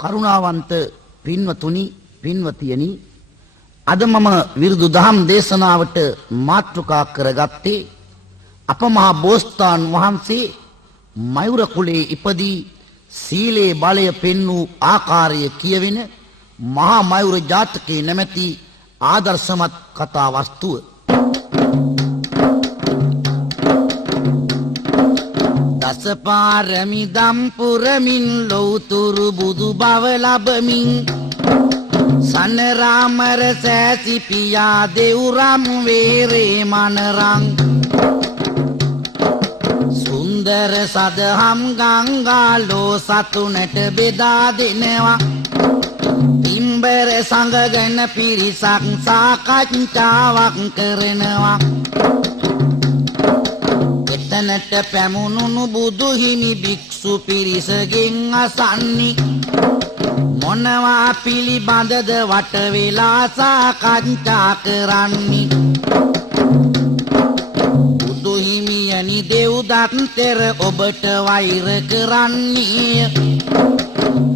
කරුණාවන්ත පින්වතුනි පින්වතියනි අද මම විරුදු දහම් දේශනාවට මාතෘකා කරගත්තේ අප මහා බෝසතාණන් වහන්සේ මයුර කුලේ ඉපදී සීලේ බලය පෙන්වූ ආකාරය කියවෙන මහා මයුර ජාතකයේ නැමැති ආදර්ශමත් කතා වස්තුව. දසපාරමි දම් පුරමින් ලෞතුරු බුදු බව ලබමින් සනරාමර සෑසි පියා දෙව්රම් වේරේ මනරං සුන්දර සදහම් ගංගාලෝ සතුනට බෙදා දෙනවා පිම්බර සංගගෙන පිරිසක් සාකච්ඡාවක් කරනවා එතනට පැමුණුණු බුදු හිමි භික්ෂු පිරිසගෙන් අසන්නි මොනවා පිළිබඳද වට වෙලා සාකච්ඡා කරන්නි බුදු හිමියනි දෙව්දත් තෙර ඔබට වෛර කරන්නේ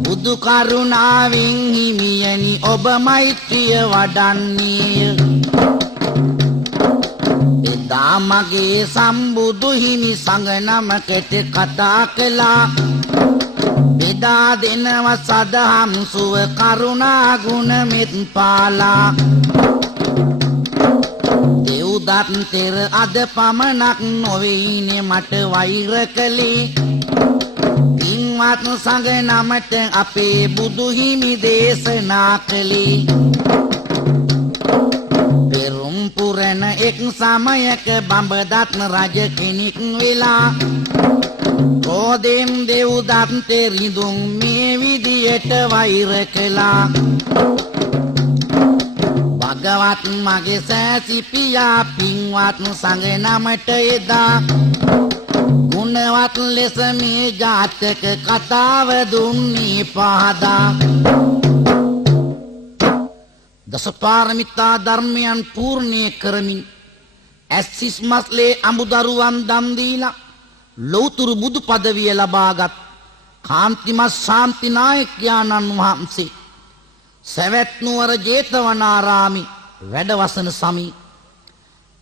බුදු කරුණාවෙන් හිමියනි ඔබ මෛත්‍රිය වඩන්නේ එදා මගේ සම්බුදු හිමි සංගනමකට කතා කළා බෙදා දෙනව සදහම් සුව කරුණා ගුණ මෙත් පාලා දෙව්දත් තෙර අද පමණක් නොවේනේ මට වෛර කළේ පින්වත් සංගනමට අපේ බුදු හිමි දේශනා කළේ පෙරුම් පුරණ එක් සමයක බඹදත් රජ කෙනෙක් වෙලා රෝදෙන් දෙව්දත් තෙරිඳුන් මේ විදියට වෛර කළා භගවත් මගේ සෑසි පියා පින්වත් සංගනමට එදා ගුණවත් ලෙස මේ ජාතක කතාව දුන්නේ පහදා දසපාරමිතා ධර්මයන් පූර්ණේ කරමින් ඇස්සිස් මස්ලේ අමුදරුවන් දන් දීලා ලෞතුරු බුදු පදවිය ලබාගත් කාන්තිමත් ශාන්තිනායකයාණන් වහන්සේ සවැත් නුවර ජේතවනාරාමි වැඩවසන සමී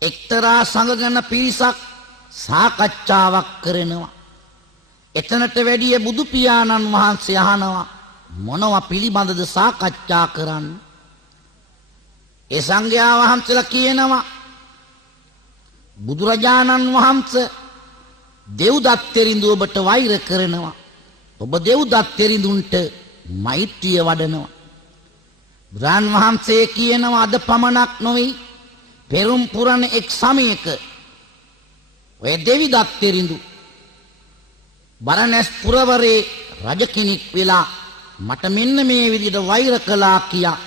එක්තරා සංඝගණ පිරිසක් සාකච්ඡාවක් කරනවා එතනට වැඩිය බුදු පියාණන් වහන්සේ අහනවා මොනවා පිළිබඳද සාකච්ඡා කරන්නේ ඒ සංඝයා වහන්සේලා කියනවා බුදුරජාණන් වහන්සේ දෙව්දත් තෙරිඳු ඔබට වෛර කරනවා ඔබ දෙව්දත් තෙරිඳුන්ට මෛත්‍රිය වඩනවා බුදුන් වහන්සේ කියනවා අද පමණක් නොවේ පෙරුම් පුරණ එක් සමයක ඔය දෙවිදත් තෙරිඳු බරණැස් පුරවරේ රජ කෙනෙක් වෙලා මට මෙන්න මේ විදිහට වෛර කළා කියා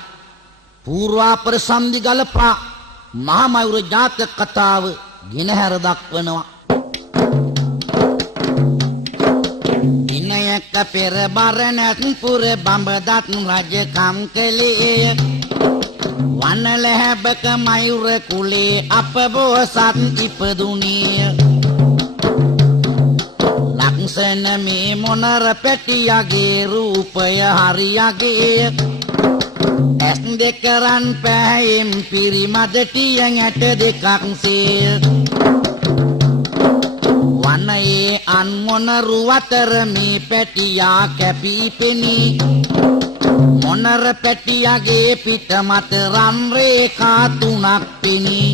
පූර්වාපර සන්ධි ගලපා මහා මයුර ජාතක කතාව ගෙනහැර දක්වනවා දිනයක පෙර බරණැස් පුර බඹදත් රජකම් කළේ වනලැහැබක මයුර කුලේ අප බෝසත් ඉපදුනේ ලක්ෂණ මේ මොනර පැටියගේ රූපය හරියගේ ඇස් දෙකරන් පැහැයෙන් පිරිමදටියෙන් ඇට දෙකක්සේ වනයේ අන්මොනරු අතර මේ පැටියා කැපී පෙනී මොනර පැටියගේ පිට මත රන් රේඛා තුනක් පෙනී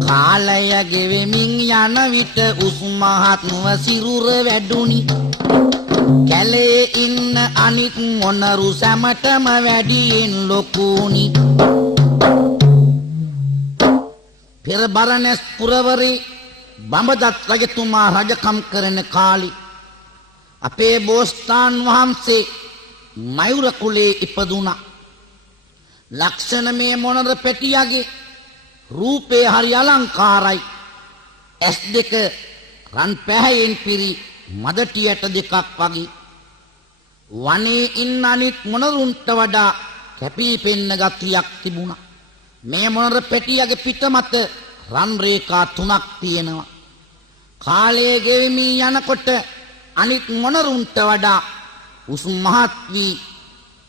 කාලය ගෙවෙමින් යන විට උස්මහත්ව සිරුර වැඩුණි කැලේ ඉන්න අනිත් මොනරු සැමටම වැඩියෙන් ලොකුනි පෙර බරණැස් පුරවරේ බඹදත් රජතුමා රජකම් කරන කාලේ අපේ බෝසතාණන් වහන්සේ මයුර කුලේ ඉපදුණා ලක්ෂණ මේ මොනර පැටියගේ රූපේ හරි අලංකාරයි ඇස් දෙක රන් පැහැයෙන් පිරි මදටියට දෙකක් වගේ වනේ ඉන්න අනිත් මොනරුන්ට වඩා කැපී පෙන්න ගතියක් තිබුණා මේ මොනර පැටියගේ පිට මත රන් රේඛා 3ක් තියෙනවා. කාලයේ ගෙවමින් යනකොට අනිත් මොනරුන්ට වඩා උස් මහත් වී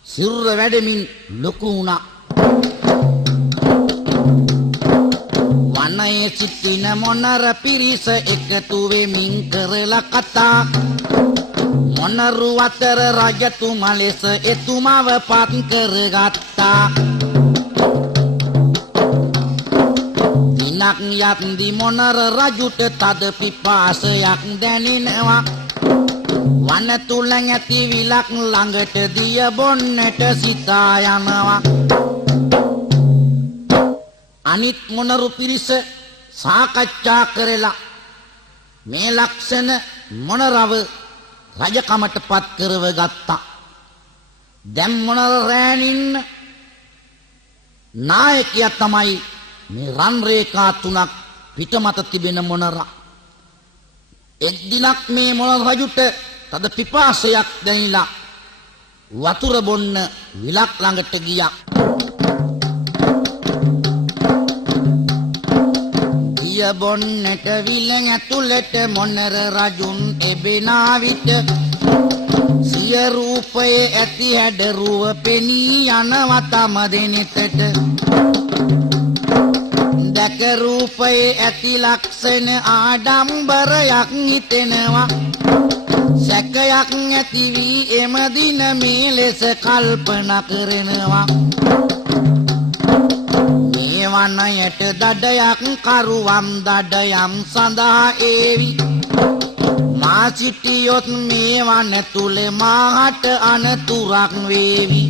සිරුර වැඩමින් ලොකු වුණා. වනයේ සිටින මොනර පිරිස එකතු වෙමින් කරලා කතා. මොනරු අතර රජතුමා ලෙස එතුමාව පත් කරගත්තා. දිනක් යත්දි මොනර රජුට තද පිපාසයක් දැනෙනවා. වන තුල ඇති විලක් ළඟට දිය බොන්නට සිතා යනවා. අනිත් මොනරු පිරිස සාකච්ඡා කරලා මේ ලක්ෂණ මොනරව රජකමට පත් කරව ගත්තා. දැන් මොනර රෑනින් නායකයා තමයි මේ රන් රේඛා 3ක් පිටමත තිබෙන මොනරා. එක් දිනක් මේ මොනර රජුට තද පිපාසයක් දැනිලා වතුර බොන්න විලක් ළඟට ගියා. දිය බොන්නට විල ඇතුළට මොනර රජුන් එබෙනා විට සිය රූපයේ ඇති හැඩරුව පෙනී යනවා තම දෙනෙතට. දැක රූපයේ ඇති ලක්ෂණ ආඩම්බරයක් හිතෙනවා. සැකයක් ඇති වී එම දින මේ ලෙස කල්පනා කරනවා. මේ වනයට දඩයක් කරුවම් දඩයම් සඳහා ඒවි. මා සිටියොත් මේ වන තුල මාහට අනතුරක් වේවි.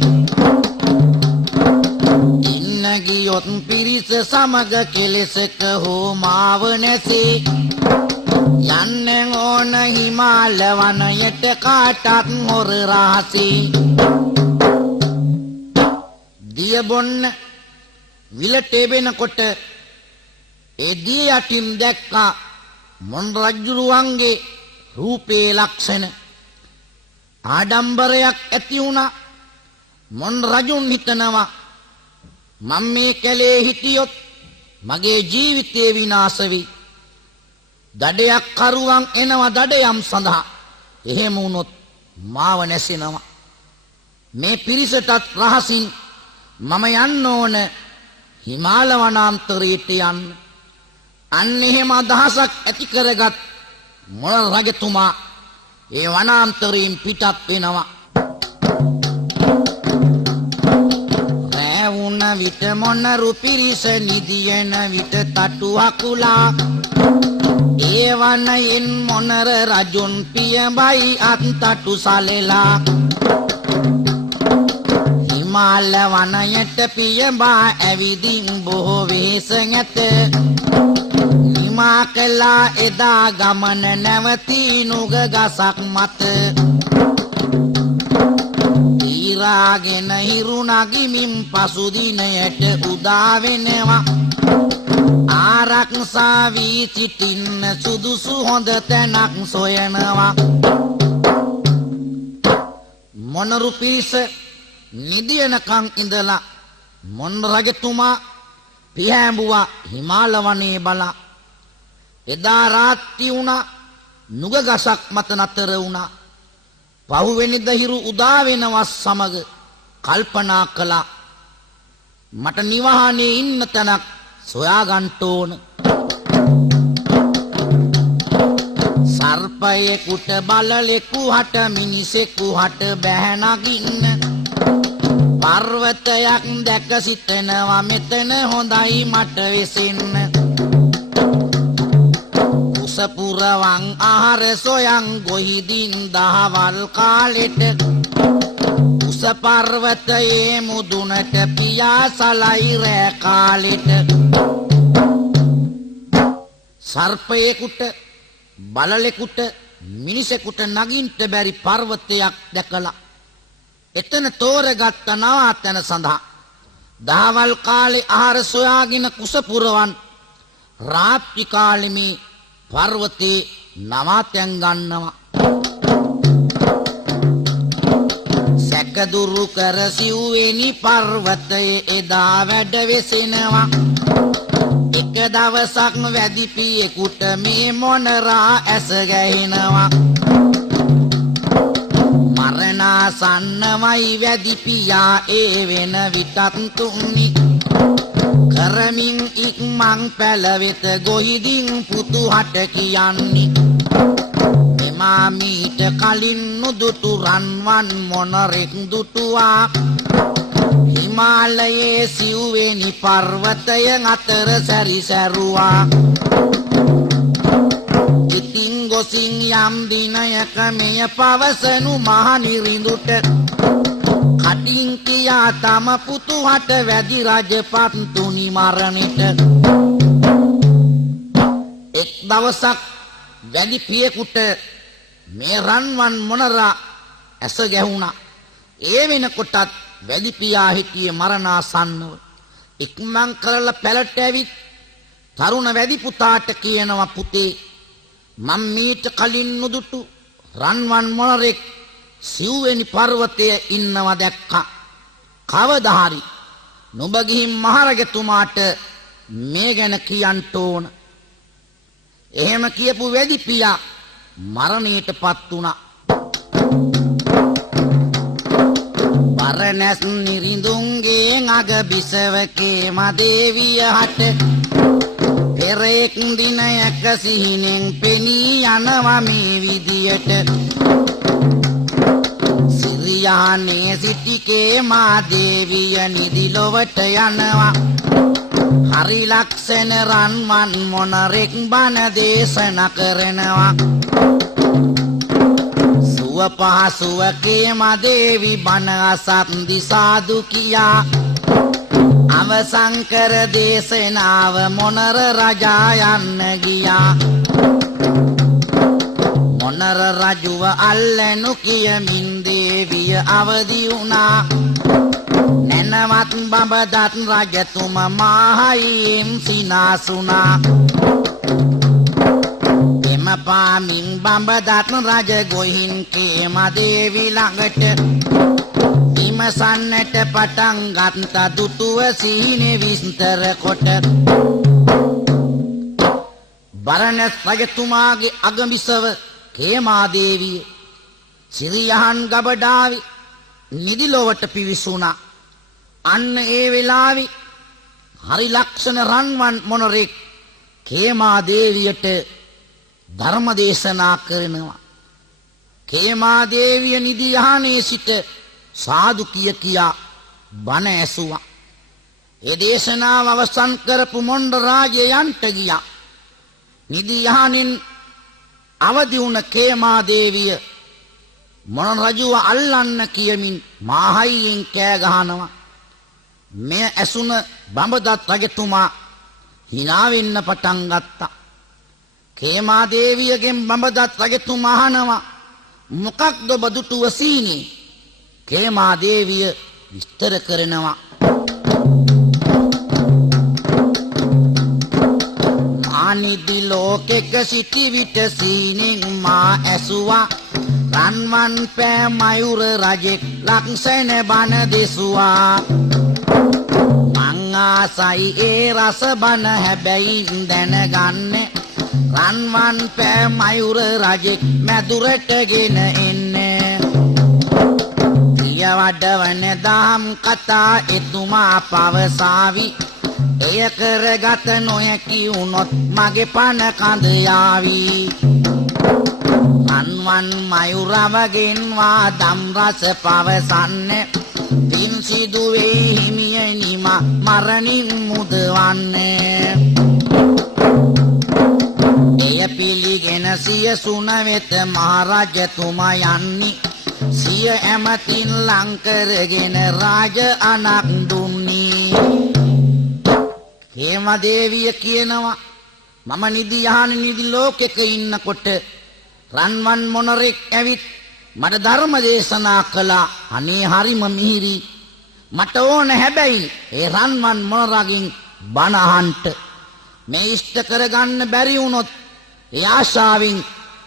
ඉන්න ගියොත් පිරිස සමග කෙලෙසක හෝ මාව නැසේ. යන්නේ ඕන හිමාල වනයට කාටත් හොර රහසේ. දිය බොන්න විලට එබෙනකොට ඒ දිය යටින් දැක්කා මොන් රජුරුවන්ගේ රූපේ ලක්ෂණ. ආඩම්බරයක් ඇති වුණා. මොන් රජුන් හිතනවා මම මේ කැලේ හිටියොත් මගේ ජීවිතේ විනාශ වෙයි. දඩයක් කරුවන් එනවා දඩයම් සඳහා. එහෙම වුණොත් මාව නැසෙනවා. මේ පිරිසටත් රහසින් මම යන්න ඕන හිමාල වනාන්තරයට යන්න. අන්න එහෙම අදහසක් ඇති කරගත් මොන රජතුමා ඒ වනාන්තරයෙන් පිටත් වෙනවා. රැවුන විට මොනරු පිරිස නිදියන විට තටු අකුලා. ඒ වනයෙන් මොනර රජුන් පියඹයි අත්තටු සලෙලා. හිමාල වනයට පියඹා ඇවිදින් බොහෝ වෙහෙස නැත. හිමා කළා එදා ගමන නැවති නුග ගසක් මත. ඊරාගෙන හිරු නගිමින් පසු දිනයට උදා වෙනවා. ආරක්ෂා වී සිටින්න සුදුසු හොඳ තැනක් සොයනවා. මොනරු පිරිස නිදියනකන් ඉඳලා මොන් රජතුමා පියඹුවා හිමාල වනයේ බලා. එදා රාත්‍රී වුණා. නුග ගසක් මත නතර වුණා. පහුවෙනිද හිරු උදා වෙනවා සමග කල්පනා කළා මට නිවහනේ ඉන්න තැනක් සොයා ගන්න ඕන. සර්පයෙකුට බලලෙකු හට මිනිසෙකු හට බැහැ නගින්න. පර්වතයක් දැක සිතනවා මෙතන හොඳයි මට වෙසෙන්න. උසපුරවන් ආහාර සොයන් ගොහිදින් දහවල් කාලෙට. උස පර්වතයේ මුදුනට පියාසලයි රෑ කාලෙට. සර්පයෙකුට බලලෙකුට මිනිසෙකුට නගින්ට බැරි පර්වතයක් දැකලා එතන තෝරගත්ත නවාතැන සඳහා දහවල් කාලේ ආහාර සොයාගෙන කුසපුරවන් රාත්‍රී කාලෙ මේ පර්වතේ නවාතැන් ගන්නවා. සැකදුරු කර සිව්වෙනි පර්වතයේ එදා වැඩ වෙසෙනවා. එක දවසක් වැදිපියෙකුට මේ මොනරා ඇස ගැහෙනවා මරණාසන්නමයි වැදිපියා ඒ වෙන විටත් තුන්නි කරමින් ඉක්මන් පැලවෙත ගොහිදින් පුතුහට කියන්නේ මෙමා මීට කලින් නුදුටු රන්වන් මොනරෙක් දුටුවා හිමාලයේ සිව්වෙනි පර්වතයන් අතර සැරිසැරුවා ඉතින් ගොසින් යම් දිනයක මෙය පවසනු මහනිරිඳුට කටින් කියා තම පුතුහට වැදි රජපත් තුනි මරණෙට එක් දවසක් වැදි පියෙකුට මේ රන්වන් මොනරා ඇස ගැහුණා ඒ වෙනකොටත් වැදි පියා හිටියේ මරණාසන්නව ඉක්මන් කරලා පැලට ඇවිත් තරුණ වැදි පුතාට කියනවා පුතේ මම මීට කලින් නුදුටු රන්වන් මොනරෙක් සිව්වෙනි පර්වතයේ ඉන්නවා දැක්කා කවදා හරි නුඹ ගිහින් මහරජතුමාට මේ ගැන කියන්න ඕන එහෙම කියපු වැදි පියා මරණයටපත් වුණා බරණැස් නිරිඳුන්ගේ අග බිසවකේ මදේවිය හට පෙරෙක් දිනයක සිහිනෙන් පෙනී යනවා මේ විදියට සිරියානේ සිටිකේ මාදේවිය නිදිලොවට යනවා හරි ලක්ෂණ රන්වන් මොනරෙක් බණ දේශනා කරනවා සුව පහසුවකේ මදේවි බණ අසත් දිසාදු කියා අවසන් කර දේශනාව මොනර රජා යන්න ගියා මොනර රජුව අල්ලනු කියමින් දේවිය අවදි වුණා නැනවත් බඹදත් රජතුම මාහයියෙන් සිනාසුණා එම පාමින් බඹදත් රජ ගොහින් කේමදේවි ළඟට විමසන්නට පටන් ගත්ත දුටුව සිහිනේ විස්තර කොට බරණැස් රජතුමාගේ අගමිසව කේමාදේවිය සිරියහන් ගබඩාවේ නිදිලොවට පිවිසුණා අන්න ඒ වෙලාවේ හරි ලක්ෂණ රන්වන් මොනරෙක් කේමාදේවියට ධර්ම දේශනා කරනවා කේමාදේවිය නිදියහනේ සිට සාදු කියා බණ ඇසුවා ඒ දේශනාව අවසන් කරපු මොණ්ඩ රාජයන්ට ගියා නිදියහනින් අවදි වුණ කේමාදේවිය මොන රජුව අල්ලන්න කියමින් මාහයියෙන් කෑ ගහනවා මෙය ඇසුන බඹදත් රජතුමා hina වෙන්න පටන් ගත්තා කේමාදේවියගෙන් බඹදත් රජතුමා අහනවා මොකක්ද ඔබ දුටුව සීනේ කේමාදේවිය විස්තර කරනවා අනිදි ලෝකෙක සිටි විට සීනෙන් මා ඇසුවා රන්වන් පෑ මයුර රජෙක් ලක්ෂණ බණ දෙසුවා මං ආසයි ඒ රස බණ හැබැයි දැනගන්න රන්වන් පෑ මයුර රජෙක් මැදුරටගෙන එන්නේ වඩවන දහම් කතා එතුමා පවසාවි එය කරගත නොහැකි වුණොත් මගේ පණ කඳ යාවි රන්වන් මයුරවගෙන්වා දම් රස පවසන්න පින් සිදුවේ හිමියනිම මරණින් මුදවන්නේ එය පිළිගෙන සිය සුන වෙත මහරජතුමා යන්නේ සිය ඇමතින් ලංකරගෙන රාජ අනක් දුන්නී හේමදේවිය කියනවා මම නිදියහන නිදි ලෝකෙක ඉන්නකොට රන්වන් මොනරෙක් ඇවිත් මට ධර්ම දේශනා කළා අනේ හරිම මිහිරි මට ඕන හැබැයි ඒ රන්වන් මොනරගෙන් බණ අහන්න මේ ඉෂ්ට කරගන්න බැරි වුණොත් ඒ ආශාවෙන්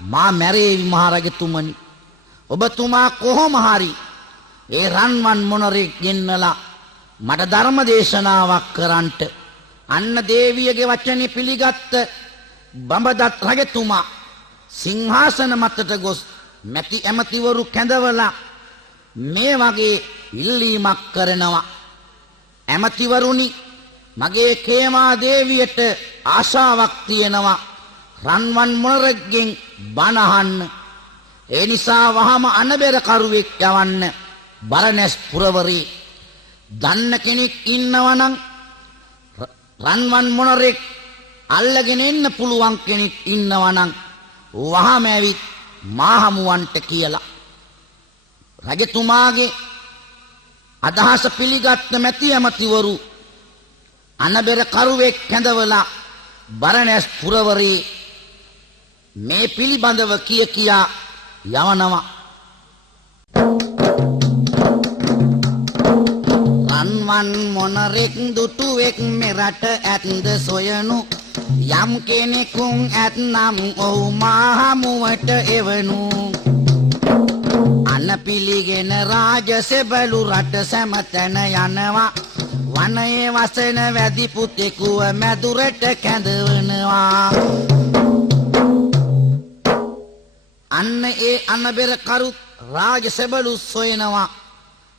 මා මැරේවි මහරජතුමනි ඔබතුමා කොහොම හරි ඒ රන්වන් මොනරෙක් ගෙන්නලා මට ධර්ම දේශනාවක් කරන්නට අන්න දේවියගේ වචනේ පිළිගත්ත බඹදත් රජතුමා සිංහාසන මතට ගොස් මැති ඇමතිවරු කැඳවලා මේ වගේ ඉල්ලීමක් කරනවා. ඇමතිවරුනි, මගේ කේමා දේවියට ආශාවක් තියෙනවා රන්වන් මොණරෙක්ගෙන් බණ අහන්න. ඒ නිසා වහම අනබෙර කරුවෙක් යවන්න. බරණැස් පුරවරේ දන්න කෙනෙක් ඉන්නවනම් රන්වන් මොණරෙක් අල්ලගෙන එන්න පුළුවන් කෙනෙක් ඉන්නවනම් වහම ඇවිත් මාහමුවන්ට කියලා. රජතුමාගේ අදහස පිළිගත් මැති ඇමතිවරු අනබෙර කරුවෙක් කැඳවලා බරණැස් පුරවරේ මේ පිළිබඳව කියා යවනවා. රන්වන් මොණරෙක් දුටුවෙක් මෙරට ඇත්ද සොයනු යම් කෙනෙකුන් ඇත්නම් ඔහු මාහමුවට එවනු. අන පිළිගෙන රාජසෙබළු රට සැමතැන යනවා. වනයේ වසන වැදි පුතෙකුව මැදුරට කැඳවනවා. අන්න ඒ අනබෙර කරුත් රාජසෙබළු සොයනවා.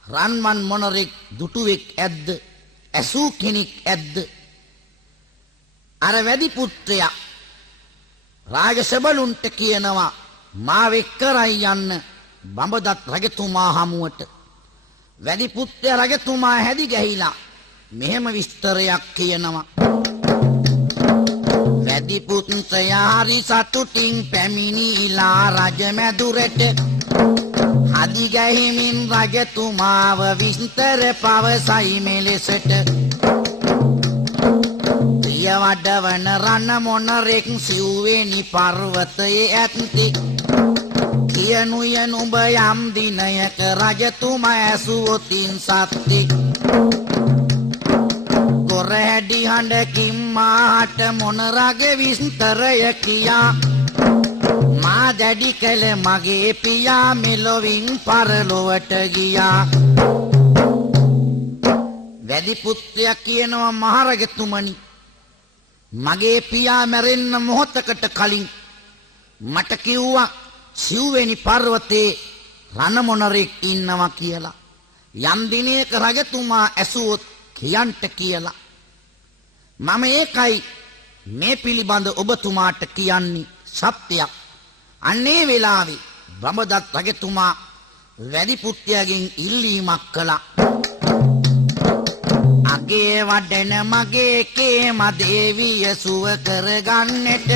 රන්වන් මොණරෙක් දුටුවෙක් ඇද්ද, ඇසූ කෙනෙක් ඇද්ද? අර වැදි පුත්‍රයා රාජසෙබළුන්ට කියනවා මාව එක්කරයි යන්න බඹදත් රජතුමා හමුවට. වැදි පුත්‍රයා රජතුමා හැදි ගැහිලා මෙහෙම විස්තරයක් කියනවා. වැදි පුත්‍රයා හරි සතුටින් පැමිණිලා රජ මැදුරට. හදි ගැහිමින් රජතුමාව විස්තර පවසයි මෙලෙසට. ප්‍රිය වඩවන රණ මොණරෙක් සිව්වෙනි පර්වතයේ ඇත්ති. කියනුය නුඹ යම් දිනයක රජතුමා ඇසුවොතින් සත්ති. කොරහැඩි හඬකින් මාහට මොණරගේ විස්තරය කියා. මා දැඩි කළ මගේ පියා මෙලොවින් පරලොවට ගියා. වැදි පුත්‍රයා කියනවා මහරජතුමනි, මගේ පියා මැරෙන්න මොහොතකට කලින් මට කිව්වා සිව්වෙනි පර්වතේ රණ මොණරෙක් ඉන්නවා කියලා. යම් දිනයක රජතුමා ඇසුවොත් කියන්ට කියලා. මම ඒකයි මේ පිළිබඳ ඔබතුමාට කියන්නේ සත්‍යයක්. අන්නේ වෙලාවේ බඹදත් රජතුමා වැදි පුත්‍රයාගෙන් ඉල්ලීමක් කළා. අගේ වඩන මගේ කේම දේවිය සුව කරගන්නට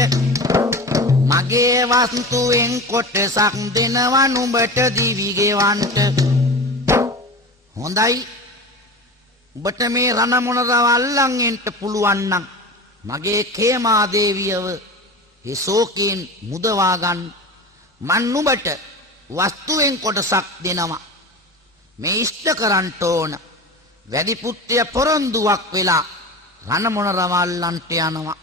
මගේ වස්තුවෙන් කොටසක් දෙනවා නුඹට දිවි ගෙවන්ට. හොඳයි, ඔබට මේ රණ මොණරව අල්ලන් එන්න පුළුවන් නම් මගේ කේමා දේවියව ඒ ශෝකයෙන් මුදවා ගන්න. මන් නුඹට වස්තුවෙන් කොටසක් දෙනවා. මේ ඉෂ්ට කරන්න ඕන. වැදි පුත්‍රය පොරොන්දුවක් වෙලා රණ මොණරව අල්ලන්ට යනවා.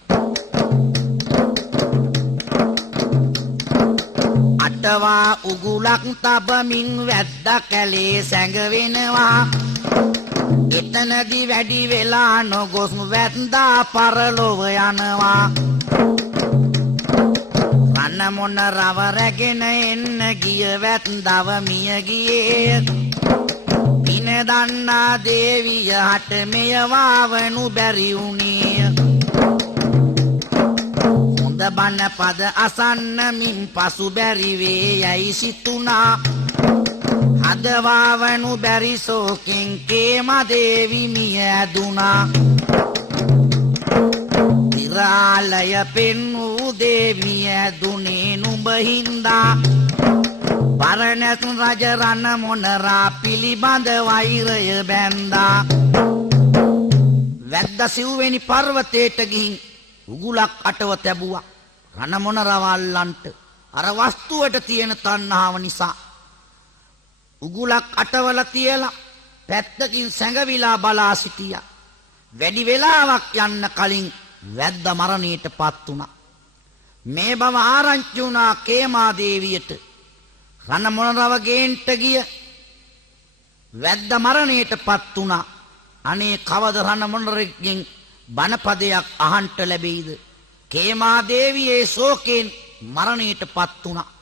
අටවා උගුලක් තබමින් වැද්ද කැලේ සැඟවෙනවා. එතනදි වැඩි වෙලා නොගොස් වැද්දා පරලොව යනවා. රණ මොණරව රැගෙන එන්න ගිය වැද්දව මිය ගියේ. පින දන්නා දේවිය හට මෙය වාවනු බැරි වුණේ. හොඳ බණ පද අසන්න මින් පසු බැරි වේ යයි සිතුණා. හදවාවනු බැරි සෝකෙන් කේම දේවි මිය ඇදුණා. විරාලය පෙන් වූ දේවිය ඇදුනේ නුඹ හින්දා. බරණැස් රජ රණ මොණරා පිළිබඳ වෛරය බැන්දා. වැද්ද සිව්වෙනි පර්වතයට ගිහින් උගුලක් අටව තැබුවා රණ මොණරව අල්ලන්ට. අර වස්තුවට තියෙන තණ්හාව නිසා උගුලක් අටවල තියලා පැත්තකින් සැඟවිලා බලා සිටියා. වැඩි වෙලාවක් යන්න කලින් වැද්ද මරණයට පත් වුණා. මේ බව ආරංචි වුණා කේමා දේවියට. රණ මොණරව ගේන්ට ගිය වැද්ද මරණයට පත් වුණා. අනේ කවද රණ මොණරෙක්ගෙන් බණපදයක් අහන්ට ලැබෙයිද? කේමා දේවියේ ශෝකයෙන් මරණයටපත් වුණා.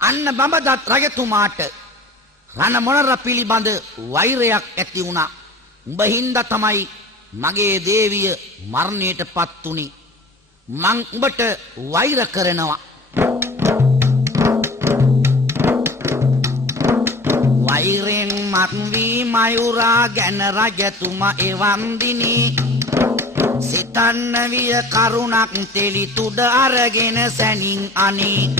අන්න බඹදත් රජතුමාට රණ මොනර පිළිබඳ වෛරයක් ඇති වුණා. උඹ හින්දා තමයි මගේ දේවිය මරණයටපත් උනේ. මං උඹට වෛර කරනවා. වෛරෙන් මත් වී මයුරා ගැන රජතුමා එවන් දිනේ සිතන්න විය කරුණක් තෙලි තුඩ අරගෙන සැනින් අනේ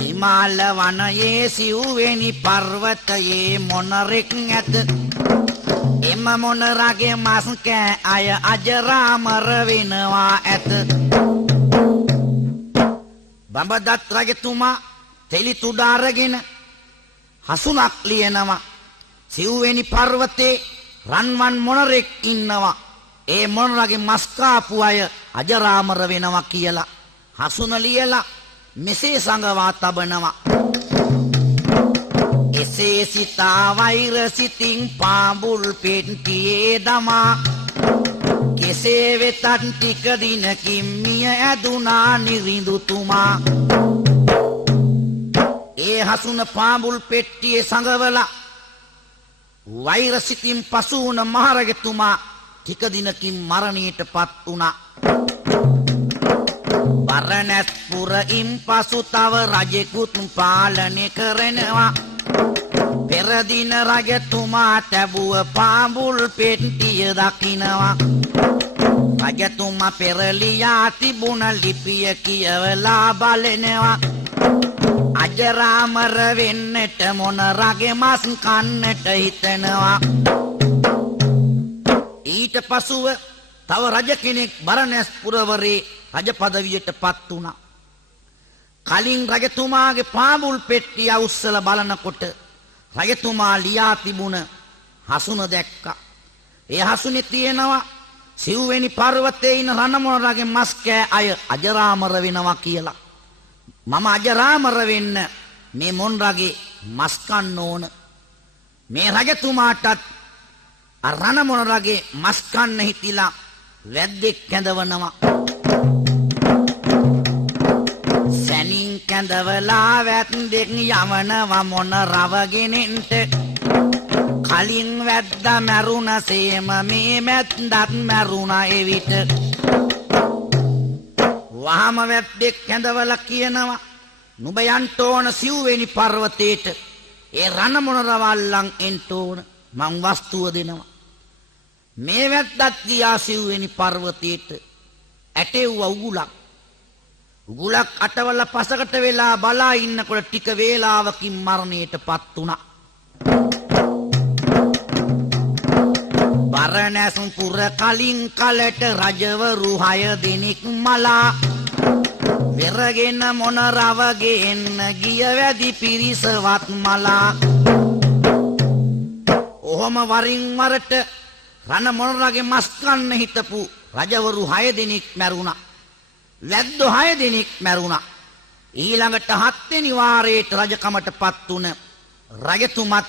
හිමාල වනයේ සිව්වෙනි පර්වතයේ මොනරෙක් ඇත. එම මොනරගේ මස් කෑ අය අජරාමර වෙනවා ඇත. බඹදත් රජතුමා තෙලි තුඩ අරගෙන හසුනක් ලියනවා. සිව්වෙනි පර්වතේ රන්වන් මොනරෙක් ඉන්නවා. ඒ මොනරගේ මස් කාපු අය අජරාමර වෙනවා කියලා හසුන ලියලා මෙසේ සංගවා තබනවා. එසේ සිතා වෛර සිතින් පාඹුල් පෙට්ටියේ දමා කෙසේ වෙතත් ටික දිනකින් මිය ඇදුනා නිරිඳුතුමා. ඒ හසුන පාඹුල් පෙට්ටියේ සංගවලා වෛර සිතින් පසු වුණ මහරජතුමා ටික දිනකින් මරණයටපත් වුණා. බරණැස් පුරින් පසු තව රජෙකුත් පාලනය කරනවා. පෙර දින රජතුමා තැබුව පාඹුල් පෙට්ටිය දකිනවා. රජතුමා පෙරලියා තිබුණ ලිපිය කියවලා බලනවා. අජරාමර වෙන්නට මොනරගේ මස් කන්නට හිතනවා. ඊට පසුව තව රජ කෙනෙක් බරණැස් පුරවරේ රජ පදවියටපත් වුණා. කලින් රජතුමාගේ පාඹුල් පෙට්ටිය උස්සලා බලනකොට රජතුමා ලියා තිබුණ හසුන දැක්කා. ඒ හසුනේ තියෙනවා සිව්වෙනි පර්වතයේ ඉන්න රණමොනරගේ මස් කෑ අය අජරාමර වෙනවා කියලා. මම අජරාමර වෙන්න මේ මොන්රගේ මස් කන්න ඕන. මේ රජතුමාටත් රණමොනරගේ මස් කන්න හිතිලා වැද්දෙක් කැඳවනවා. සැනින් කැඳවලා වැද්දෙක් යවනවා මොනරවගෙනෙන්ට. කලින් වැද්දා මැරුණසේම මේ මැද්දත් මැරුණා එවිට. වහම වැද්දෙක් කැඳවලා කියනවා නුඹ යන්න ඕන සිව්වෙනි පර්වතේට. ඒ රණමොනරවල්ලන් එන්න ඕන. මං වස්තුව දෙනවා. මේ වැද්දත් ගියා සිව්වෙනි පර්වතයට. ඇටෙව්වා උගුලක්. උගුලක් අටවල පසකට වෙලා බලා ඉන්නකොට ටික වේලාවකින් මරණයටපත් වුණා. බරණැස් පුර කලින් කලට රජවරු 6 දෙනෙක් මලා වෙරගෙන මොනරවගේ එන්න ගිය වැඩි පිරිසවත් මලා. ඔහොම වරින් වරට රණමොනරගේ මස් කන්න හිටපු රජවරු 6 දෙනෙක් මැරුණා. වැද්දෝ 6 දෙනෙක් මැරුණා. ඊළඟට 7 වෙනි වාරයට රජකමටපත් වුණ රජතුමත්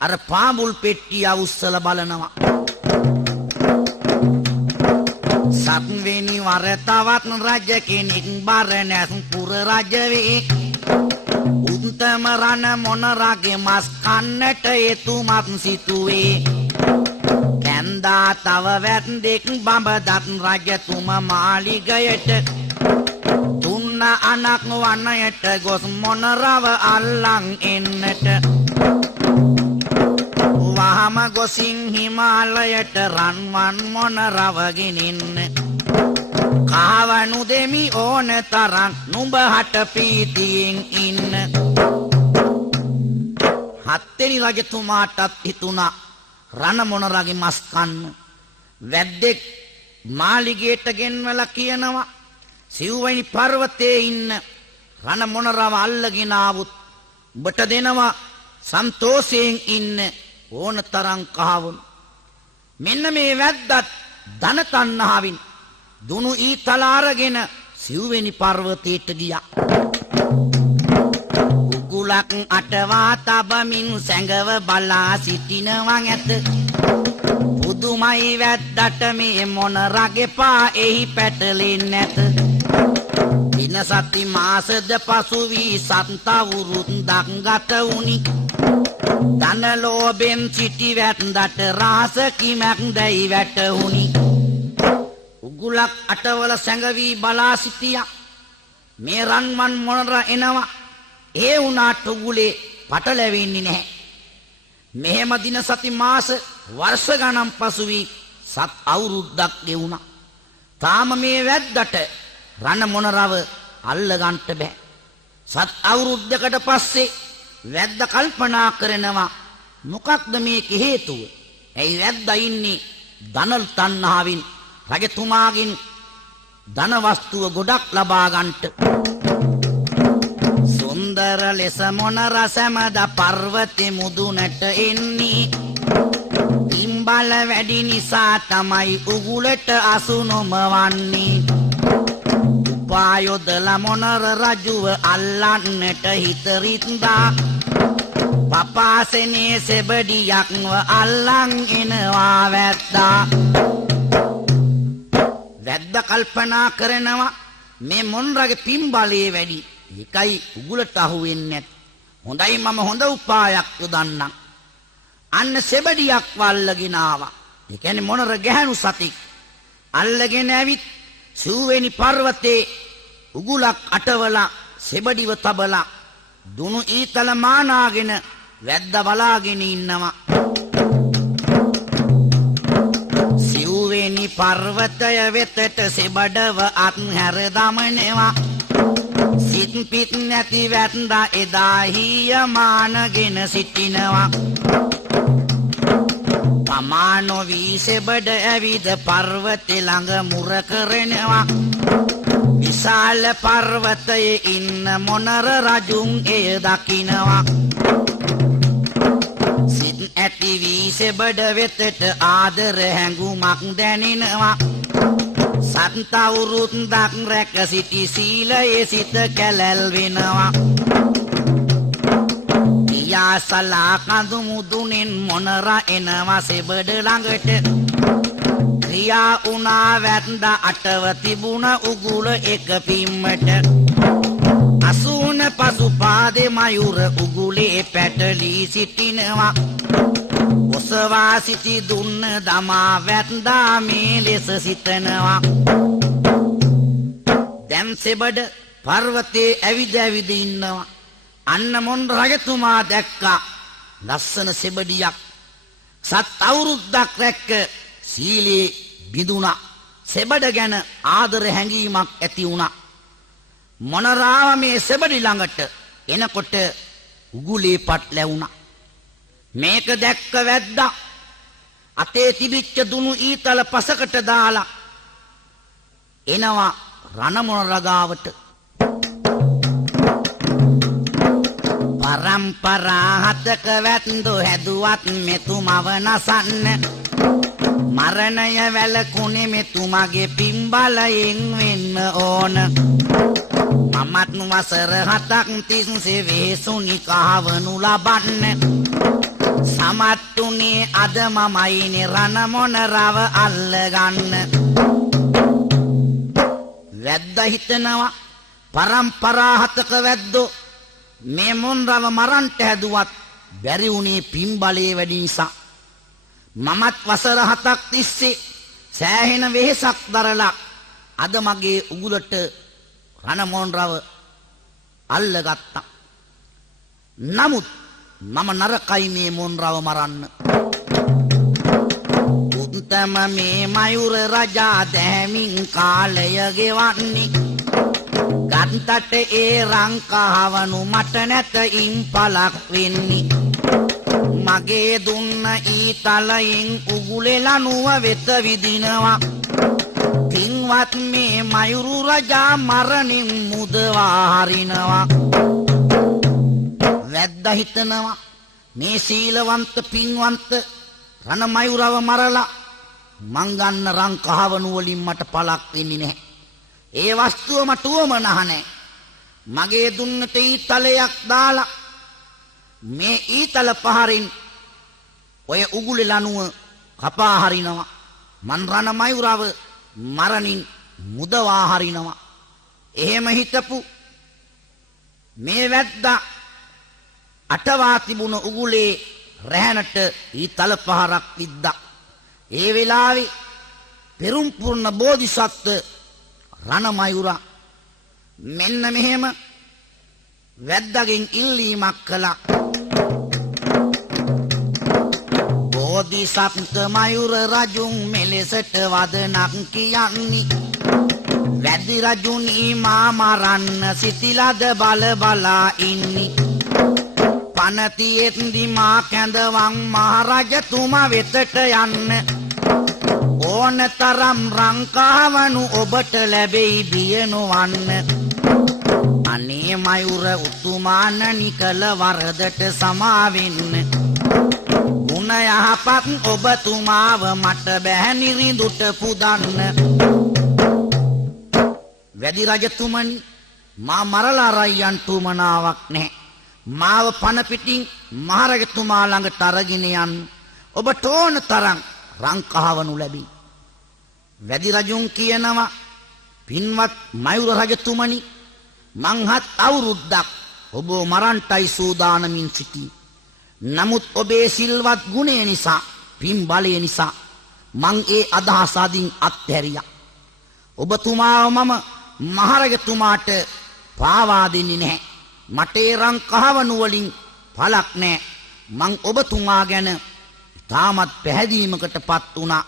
අර පාඹුල් පෙට්ටිය උස්සලා බලනවා. 7 වෙනි වර තවත් රජ කෙනෙක් බරණැස් පුර රජ වේ. උත්තම රණමොනරගේ මස් කන්නට එතුමත් සිටුවේ. කැන්දා තව වැද්දෙක් බඹදත් රජතුමා මාලිගයට තුන්න අනක් වනයට ගොස් මොනරව අල්ලන් එන්නට. වහම ගොසින් හිමාලයට රන්වන් මොනරවගෙන එන්න. කාවණු දෙමි ඕන තරම් නුඹ හට පීතියෙන් ඉන්න. 7 වෙනි රජතුමාටත් හිතුණා රණමොනරගේ මස් කන්න. වැද්දෙක් මාලිගයට ගෙන්වලා කියනවා සිව්වෙනි පර්වතයේ ඉන්න රණමොනරව අල්ලගෙන ආවොත් උඹට දෙනවා සන්තෝෂයෙන් ඉන්න ඕන තරම් කහවණු. මෙන්න මේ වැද්දත් ධන තණ්හාවෙන් දුනු ඊතල අරගෙන සිව්වෙනි පර්වතයට ගියා. උගුලක් අටවා තබමින් සැඟව බලා සිටිනවා ඇත. පුදුමයි වැද්දට මේ මොන රගෙපා එහි පැටලෙන්නේ නැත. දින සති මාසද පසු වී සත්වරුන්දක් ගත වුනි. ධන ලෝභෙන් සිටි වැද්දට රාස කිමක් දැයි වැටහුනි. උගුලක් අටවල සැඟවී බලා සිටියා. මේ රන්වන් මොනර එනවා. ඒ වුණාට උගුලේ පටලැවෙන්නේ නැහැ. මෙහෙම දින සති මාස වර්ෂ ගණන් පසු වී සත් අවුරුද්දක් ගෙවුණා. තාම මේ වැද්දට රණ මොනරව අල්ල ගන්නට බෑ. සත් අවුරුද්දකට පස්සේ වැද්ද කල්පනා කරනවා මොකක්ද මේක හේතුව? ඇයි වැද්දා ඉන්නේ ධන තණ්හාවෙන් රජතුමාගෙන් ධන වස්තුව ගොඩක් ලබා ගන්නට. සුන්දර ලෙස මොනර සැමද පර්වතෙ මුදුනට එන්නේ. පිම්බල වැඩි නිසා තමයි උගුලට අසු නොමවන්නේ. උපායොදලා මොනර රජුව අල්ලන්නට හිතරින්දා. පපාසනේ සෙබඩියක්ව අල්ලන් එනවා වැද්දා. වැද්ද කල්පනා කරනවා මේ මොන්රගේ පිම්බලේ වැඩි. ඒකයි උගුලට අහු වෙන්නේ නැත්. හොඳයි මම හොඳ උපායක් යොදන්නම්. අන්න සෙබඩියක් වල්ලගෙන ආවා. ඒ කියන්නේ මොනර ගැහණු සතෙක්. අල්ලගෙන ඇවිත් සූවෙනි පර්වතේ උගුලක් අටවලා සෙබඩිව තබලා දුනු ඊතල මානාගෙන වැද්ද බලාගෙන ඉන්නවා. සිව්වෙනි පර්වතය වෙතට සෙබඩව අත්හැර දමනවා. සිත් පිත් නැති වැද්දා එදා හීයමානගෙන සිටිනවා. පමානොවී සෙබඩ ඇවිද පර්වතේ ළඟ මුර කරනවා. විශාල පර්වතයේ ඉන්න මොනර රජුන් එය දකිනවා. සිත් ඇති වී සෙබඩ වෙතට ආදර හැඟුමක් දැනෙනවා. සත්වරුන්දක් රැක සිටි සීලයේ සිත කැලැල් වෙනවා. පියාසලා කඳු මුදුනෙන් මොනර එනවා සෙබඩ ළඟට. ක්‍රියා උනා වැද්දා අටව තිබුණ උගුල එක පිම්මට. අසුන පසු පාදේ මයුර උගුලේ පැටලී සිටිනවා. ඔසවා සිටි දුන්න දමා වැද්දා මේ ලෙස සිතනවා. දැන් සෙබඩ පර්වතේ ඇවිද ඇවිද ඉන්නවා. අන්න මොන් රජතුමා දැක්කා ලස්සන සෙබඩියක්. සත් අවුරුද්දක් රැක්ක සීලේ බිඳුණා. සෙබඩ ගැන ආදර හැඟීමක් ඇති වුණා. මොනරාව මේ සෙබඩි ළඟට එනකොට උගුලේ පටලැවුණා. මේක දැක්ක වැද්දා අතේ තිබිච්ච දුනු ඊතල පසකට දාලා එනවා රණ මොනර ගාවට. පරම්පරා හතක වැද්දෝ හැදුවත් මෙතුමව නසන්න. මරණය වැළකුණේ මෙතුමගේ පිම්බලයෙන් වෙන්න ඕන. මමත් වසර 7ක් තිස්සේ වේසුනි කහවනු ලබන්න. සමත්තුනේ අද මමයිනේ රණ මොනරව අල්ලගන්න. වැද්දා හිතනවා පරම්පරා හතක වැද්දෝ මේ මොන්රව මරන්ට හැදුවත් බැරි වුණේ පිම්බලේ වැඩි නිසා. මමත් වසර 7ක් තිස්සේ සෑහෙන වෙහෙසක් දරලා අද මගේ උගුලට රණ මොන්රව අල්ලගත්තා. නමුත් මම නරකයි මේ මොන්රව මරන්න. උත්තම මේ මයුර රජා දැමින් කාලය ගෙවන්නේ. ගන්තට ඒ රංකහවනු මට නැත ඉම්පලක් වෙන්නේ. මගේ දුන්න ඊතලයෙන් උගුලේ ලනුව වෙත විදිනවා. තින්වත් මේ මයුරු රජා මරණින් මුදවා හරිනවා. වැද්දා හිතනවා මේ සීලවන්ත පින්වන්ත රණ මයුරව මරලා මං ගන්න රං කහවණු වලින් මට පළක් වෙන්නේ නැහැ. ඒ වස්තුව මට උවමනා නැහැ. මගේ දුන්නට ඊතලයක් දාලා මේ ඊතල පහරින් ඔය උගුලේ ලනුව කපා හරිනවා. මන් රණ මයුරව මරණින් මුදවා හරිනවා. එහෙම හිතපු මේ වැද්දා අටවා තිබුණ උගුලේ රැහැනට ඊතල පහරක් විද්දා. ඒ වෙලාවේ පෙරුම් පුරන බෝධිසත්ව රණ මයුරා මෙන්න මෙහෙම වැද්දාගෙන් ඉල්ලීමක් කළා. බෝධිසත්ව මයුර රජුන් මෙලෙසට වදනක් කියන්නේ වැදි රජුනි මා මරන්න සිතිලද බල බලා ඉන්නි. පනතියෙත්දි මා කැඳවන් මහරජතුමා වෙතට යන්න. ඕන තරම් රංකාවනු ඔබට ලැබෙයි බිය නොවන්න. අනේ මයුර උතුමානනි කළ වරදට සමාවෙන්න. ගුණ යහපත් ඔබතුමාව මට බැහැ නිරිඳුට පුදන්න. වැදි රජතුමනි මා මරලා රයියන්ට උමනාවක් නැහැ. මාව පන පිටින් මහරජතුමා ළඟට අරගෙන යන්න. ඔබට ඕන තරම් රංකහවනු ලැබී. වැදි රජුන් කියනවා පින්වත් මයුර රජතුමනි මංහත් අවුරුද්දක් ඔබ මරන්ටයි සූදානමින් සිටී. නමුත් ඔබේ සිල්වත් ගුණය නිසා පින් බලය නිසා මං ඒ අදහස අදින් අත්හැරියා. ඔබතුමාව මම මහරජතුමාට පාවා දෙන්නේ නැහැ. මට ඒ රංකහවනු වලින් පළක් නැහැ. මං ඔබතුමා ගැන තාමත් පැහැදීමකටපත් වුණා.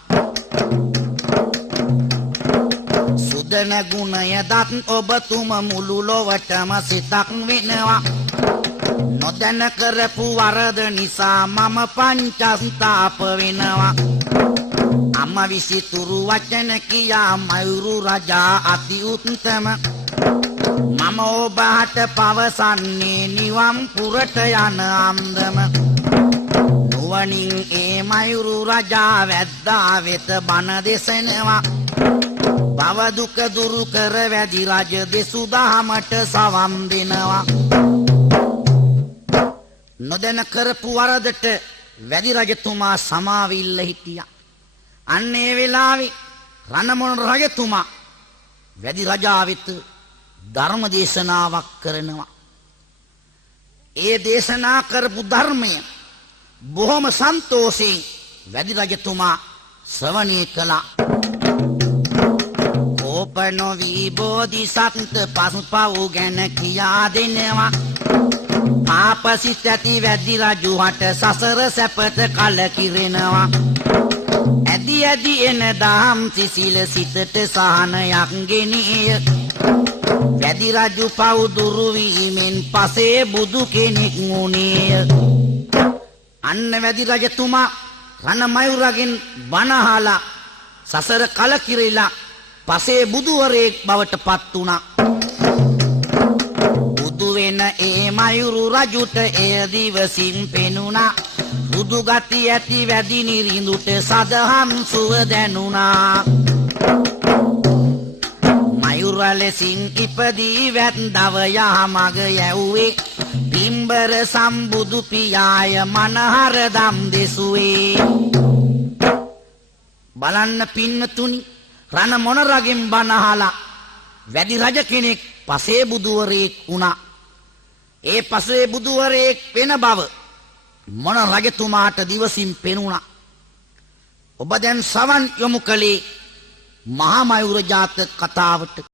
සුදන ගුණය දත් ඔබතුම මුළු ලොවටම සිතක් වෙනවා. නොදැන කරපු වරද නිසා මම පංචස්ථාප වෙනවා. අම විසිතුරු වචන කියා මයුරු රජා අති උත්තම. මම ඔබට පවසන්නේ නිවන් පුරට යන අන්දම. නුවණින් ඒ මයුරු රජා වැද්දා වෙත බණ දෙසනවා. භව දුක දුරු කර වැදි රජ දෙසු දහමට සවම් දෙනවා. නොදැන කරපු වරදට වැදි රජතුමා සමාව ඉල්ල හිටියා. අන්න ඒ වෙලාවේ රණමොණ රජතුමා වැදි රජා වෙත ධර්ම දේශනාවක් කරනවා. ඒ දේශනා කරපු ධර්මය බොහොම සන්තෝෂයෙන් වැදි රජතුමා ශ්‍රවණය කළා. කෝප නොවී බෝධිසත්ව පසුපව් ගැන කියා දෙනවා. පාපසිත ඇති වැදි රජුහට සසර සැපත කලකිරෙනවා. ඇදි ඇදි එන දහම් සිසිල සිතට සහනයක් ගෙනිය. වැදි රජු පව් දුරු වීමෙන් පසේ බුදු කෙනෙක් වුණේය. අන්න වැදි රජතුමා රණ මයුරගෙන් බණ අහලා සසර කලකිරිලා පසේ බුදුවරයෙක් බවට පත් වුණා. බුදු වෙන ඒ මයුරු රජුට එය දිවසින් පෙනුණා. බුදු ගති ඇති වැදි නිරිඳුට සදහම් සුව දැනුණා. මයුර ලෙසින් ඉපදී වැද්දව යහමග යැව්වේ. පිම්බර සම්බුදු පියාය මනහර දම් දෙසුවේ. බලන්න පින්නතුනි රණ මොණරගෙන් බණ අහලා වැදි රජ කෙනෙක් පසේ බුදුවරයෙක් වුණා. ඒ පසේ බුදුවරයෙක් වෙන බව මොණ රජතුමාට දිවසින් පෙනුණා. ඔබ දැන් සවන් යොමු කළේ මහා මයුර ජාතක කතාවට.